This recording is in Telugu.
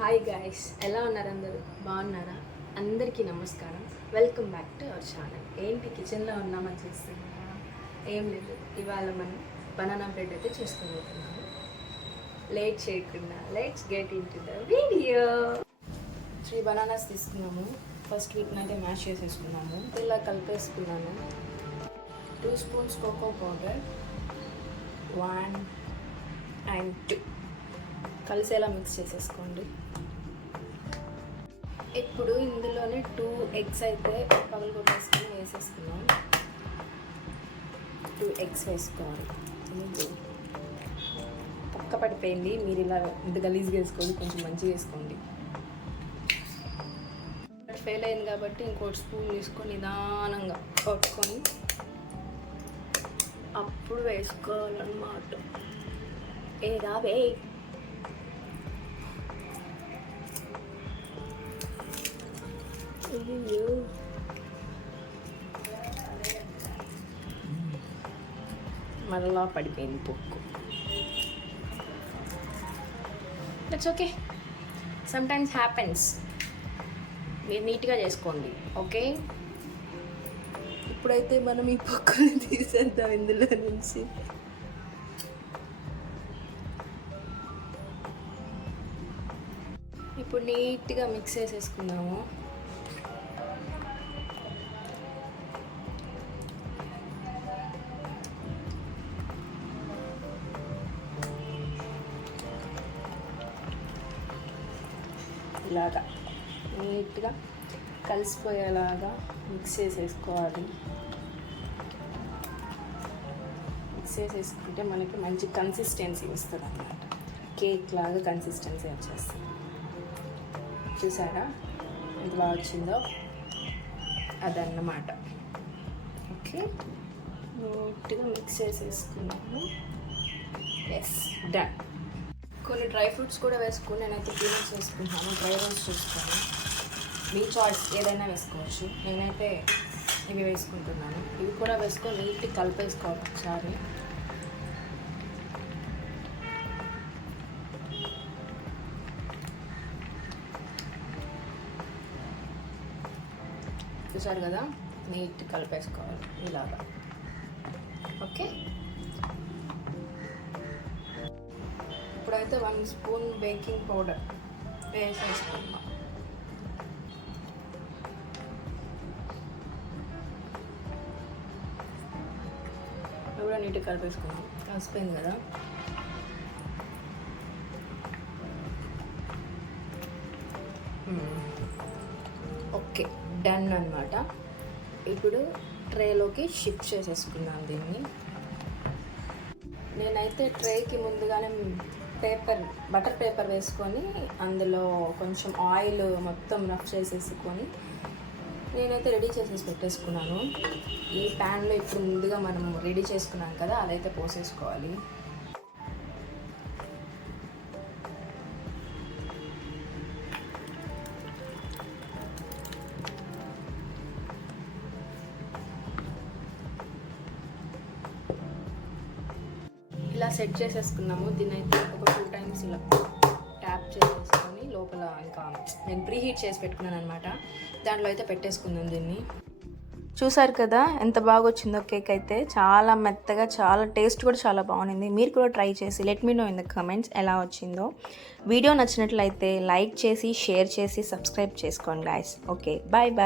హాయ్ గాయ్స్, ఎలా ఉన్నారు? అందరూ బాగున్నారా? అందరికీ నమస్కారం. Welcome back to our channel. ఏంటి కిచెన్లో ఉన్నామని చూస్తున్నారా? ఏం లేదు, ఇవాళ మనం బనానా బ్రెడ్ అయితే చేసుకోబోతున్నాము. లేట్ చేయకుండా let's get in to the video. 3 bananas తీసుకున్నాము. ఫస్ట్ వీటిని అయితే మ్యాష్ చేసేసుకున్నాము. ఇలా కలిపేసుకున్నాను. 2 స్పూన్స్ కోకో పౌడర్, 1 and 2 కలిసేలా మిక్స్ చేసేసుకోండి. ఇప్పుడు ఇందులోనే 2 ఎగ్స్ అయితే పగలగొట్టేసుకొని వేసేసుకున్నాం. 2 ఎగ్స్ వేసుకోవాలి. పక్క పడిపోయింది. మీరు ఇలా ఇంత గలీజ్గా వేసుకోండి, కొంచెం మంచిగా వేసుకోండి. ఫెయిల్ అయింది కాబట్టి ఇంకోటి స్పూన్ తీసుకొని నిదానంగా కొట్టుకొని అప్పుడు వేసుకోవాలన్నమాట. రావే మరలా పడిపోయింది పొక్కు. That's okay, sometimes happens. మీరు నీట్గా చేసుకోండి, ఓకే? ఇప్పుడైతే మనం ఈ పొక్కుని తీసేద్దాం ఇందులో నుంచి. ఇప్పుడు నీట్గా మిక్స్ చేసేసుకుందాము. ఇలాగా నీట్గా కలిసిపోయేలాగా మిక్స్ చేసేసుకోవాలి. మిక్స్ చేసేసుకుంటే మనకి మంచి కన్సిస్టెన్సీ వస్తుంది అన్నమాట. కేక్ లాగా కన్సిస్టెన్సీ వచ్చేస్తుంది. చూసారా ఎంత బాగా వచ్చిందో? అదన్నమాట. ఓకే, నీట్గా మిక్స్ చేసేసుకున్నాము. Yes, done. కొన్ని డ్రై ఫ్రూట్స్ కూడా వేసుకుని నేనైతే పీనట్స్ వేసుకుంటాను. డ్రై రోస్ట్ చేసుకొని మీ చాయిస్ ఏదైనా వేసుకోవచ్చు. నేనైతే ఇవి వేసుకుంటున్నాను. ఇవి కూడా వేసుకొని నీట్గా కలిపేసుకోవాలి ఒకసారి. చూసారు కదా, నీట్ కలిపేసుకోవాలి ఇలాగా. ఓకే, ఇప్పుడైతే 1 స్పూన్ బేకింగ్ పౌడర్ వేసేసుకుందాం. కూడా నీట్గా కలిపేసుకుందాం. కలిసిపోయింది కదా. ఓకే, డన్ అన్నమాట. ఇప్పుడు ట్రేలోకి షిఫ్ట్ చేసేసుకుందాం దీన్ని. నేనైతే ట్రేకి ముందుగానే బటర్ పేపర్ వేసుకొని అందులో కొంచెం ఆయిల్ మొత్తం రఫ్ చేసేసుకొని నేనైతే రెడీ చేసేసి పెట్టేసుకున్నాను. ఈ ప్యాన్లో ఇప్పుడు ముందుగా మనం రెడీ చేసుకున్నాం కదా, అదైతే పోసేసుకోవాలి. ఇలా సెట్ చేసేసుకున్నాము. దీన్ని అయితే ఒక 2 టైమ్స్ ఇలా ట్యాప్ చేసేసుకొని లోపల ఇంకా నేను ప్రీ హీట్ చేసి పెట్టుకున్నాను అనమాట. దాంట్లో అయితే పెట్టేసుకుందాం దీన్ని. చూసారు కదా ఎంత బాగా వచ్చిందో కేక్ అయితే. చాలా మెత్తగా, చాలా టేస్ట్ కూడా చాలా బాగుంది. మీరు కూడా ట్రై చేసి let me know in the comments ఎలా వచ్చిందో. వీడియో నచ్చినట్లయితే లైక్ చేసి, షేర్ చేసి, సబ్స్క్రైబ్ చేసుకోండి గాయ్స్. Okay, bye bye.